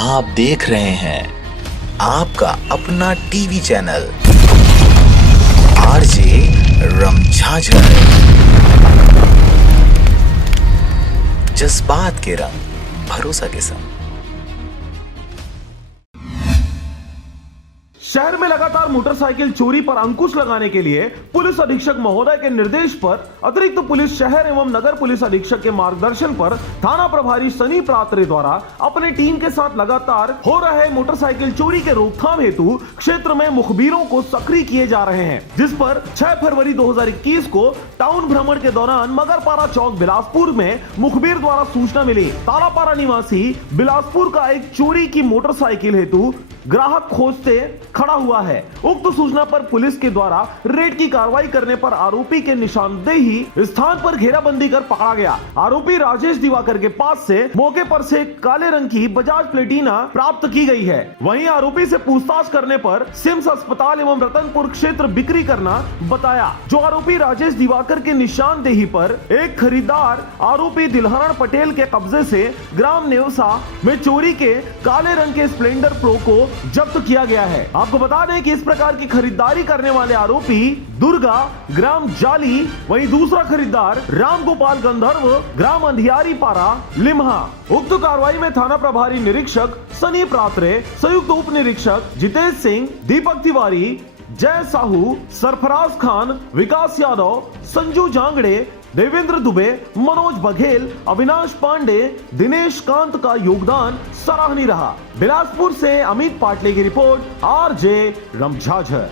आप देख रहे हैं आपका अपना टीवी चैनल आरजे रमझाझर। जज्बात के रंग, भरोसा के संग। शहर में लगातार मोटरसाइकिल चोरी पर अंकुश लगाने के लिए पुलिस अधीक्षक महोदय के निर्देश पर अतिरिक्त पुलिस शहर एवं नगर पुलिस अधीक्षक के मार्गदर्शन पर थाना प्रभारी सनी प्रात्रे द्वारा अपने टीम के साथ लगातार हो रहे मोटरसाइकिल चोरी के रोकथाम हेतु क्षेत्र में मुखबिरों को सक्रिय किए जा रहे हैं, जिस पर 6 फरवरी 2021 को टाउन भ्रमण के दौरान मगरपारा चौक बिलासपुर में मुखबिर द्वारा सूचना मिली। तालापारा निवासी बिलासपुर का एक चोरी की मोटरसाइकिल हेतु ग्राहक खोजते खड़ा हुआ है। उक्त सूचना पर पुलिस के द्वारा रेड की कार्रवाई करने पर आरोपी के निशानदेही स्थान पर घेराबंदी कर पकड़ा गया। आरोपी राजेश दिवाकर के पास से मौके पर से काले रंग की बजाज प्लेटिना प्राप्त की गई है। वहीं आरोपी से पूछताछ करने पर सिम्स अस्पताल एवं रतनपुर क्षेत्र बिक्री करना बताया। जो आरोपी राजेश दिवाकर के निशानदेही पर एक खरीदार आरोपी दिलहरण पटेल के कब्जे से ग्राम नेवसा में चोरी के काले रंग के स्प्लेंडर प्रो को जब्त किया गया है। आपको बता दें कि इस प्रकार की खरीदारी करने वाले आरोपी दुर्गा ग्राम जाली, वहीं दूसरा खरीदार राम गोपाल गंधर्व ग्राम अंधियारी पारा लिम्हा। उक्त कार्रवाई में थाना प्रभारी निरीक्षक सनी प्रात्रे, संयुक्त उप निरीक्षक जितेश सिंह, दीपक तिवारी, जय साहू, सरफराज खान, विकास यादव, संजू जांगड़े, देवेंद्र दुबे, मनोज बघेल, अविनाश पांडे, दिनेश कांत का योगदान सराहनीय रहा। बिलासपुर से अमित पाटले की रिपोर्ट, आरजे रमझाझर।